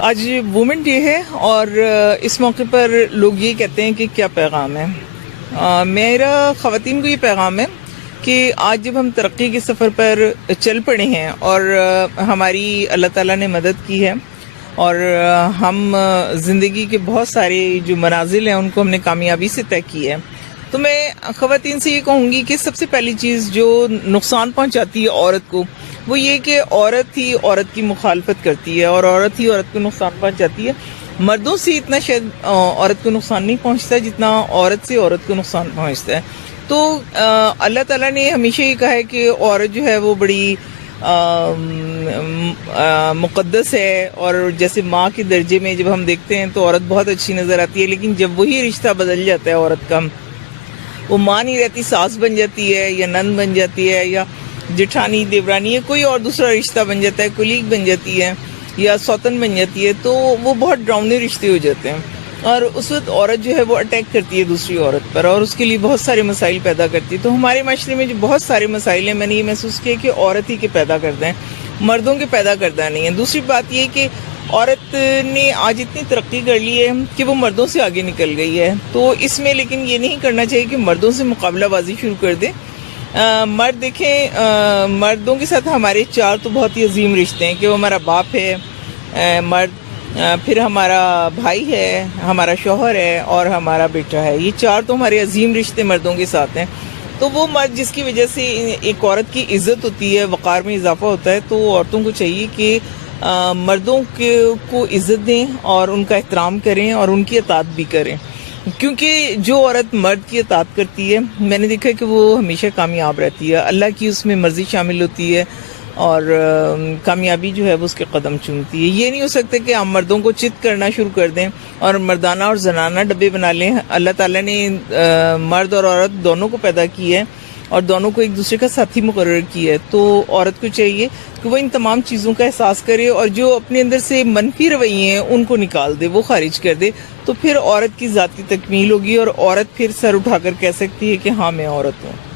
آج women day ہے اور اس موقع پر لوگ یہ کہتے ہیں کہ کیا پیغام ہے. میرا خواتین کو یہ پیغام ہے کہ آج جب ہم ترقی کے سفر پر چل پڑے ہیں اور ہماری اللہ تعالیٰ نے مدد کی ہے اور ہم زندگی کے بہت سارے جو منازل ہیں ان کو ہم نے کامیابی سے طے کی ہے، تو میں خواتین سے یہ کہوں گی کہ سب سے پہلی چیز جو نقصان پہنچاتی ہے عورت کو وہ یہ کہ عورت ہی عورت کی مخالفت کرتی ہے اور عورت ہی عورت کو نقصان پہنچاتی ہے. مردوں سے اتنا شاید عورت کو نقصان نہیں پہنچتا جتنا عورت سے عورت کو نقصان پہنچتا ہے. تو اللہ تعالیٰ نے ہمیشہ یہ کہا ہے کہ عورت جو ہے وہ بڑی مقدس ہے، اور جیسے ماں کے درجے میں جب ہم دیکھتے ہیں تو عورت بہت اچھی نظر آتی ہے، لیکن جب وہی رشتہ بدل جاتا ہے عورت کا، وہ ماں نہیں رہتی، ساس بن جاتی ہے یا نند بن جاتی ہے یا جٹھانی دیورانی ہے، کوئی اور دوسرا رشتہ بن جاتا ہے، کولیگ بن جاتی ہے یا سوتن بن جاتی ہے، تو وہ بہت ڈراؤنے رشتے ہو جاتے ہیں. اور اس وقت عورت جو ہے وہ اٹیک کرتی ہے دوسری عورت پر اور اس کے لیے بہت سارے مسائل پیدا کرتی ہے. تو ہمارے معاشرے میں جو بہت سارے مسائل ہیں، میں نے یہ محسوس کیا کہ عورت ہی کے پیدا کرتے ہیں، مردوں کے پیدا کرتا نہیں ہے. دوسری بات یہ کہ عورت نے آج اتنی ترقی کر لی ہے کہ وہ مردوں سے آگے نکل گئی ہے. تو اس میں لیکن یہ نہیں کرنا چاہیے کہ مردوں سے مقابلہ بازی شروع کر دے. مرد دیکھیں، مردوں کے ساتھ ہمارے چار تو بہت ہی عظیم رشتے ہیں کہ وہ ہمارا باپ ہے مرد، پھر ہمارا بھائی ہے، ہمارا شوہر ہے اور ہمارا بیٹا ہے. یہ چار تو ہمارے عظیم رشتے مردوں کے ساتھ ہیں. تو وہ مرد جس کی وجہ سے ایک عورت کی عزت ہوتی ہے، وقار میں اضافہ ہوتا ہے، تو عورتوں کو چاہیے کہ مردوں کو عزت دیں اور ان کا احترام کریں اور ان کی اطاعت بھی کریں، کیونکہ جو عورت مرد کی اطاعت کرتی ہے میں نے دیکھا کہ وہ ہمیشہ کامیاب رہتی ہے. اللہ کی اس میں مرضی شامل ہوتی ہے اور کامیابی جو ہے وہ اس کے قدم چومتی ہے. یہ نہیں ہو سکتا کہ ہم مردوں کو چت کرنا شروع کر دیں اور مردانہ اور زنانہ ڈبے بنا لیں. اللہ تعالیٰ نے مرد اور عورت دونوں کو پیدا کی ہے اور دونوں کو ایک دوسرے کا ساتھی مقرر کیا ہے. تو عورت کو چاہیے کہ وہ ان تمام چیزوں کا احساس کرے اور جو اپنے اندر سے منفی رویے ہیں ان کو نکال دے، وہ خارج کر دے. تو پھر عورت کی ذات کی تکمیل ہوگی اور عورت پھر سر اٹھا کر کہہ سکتی ہے کہ ہاں میں عورت ہوں.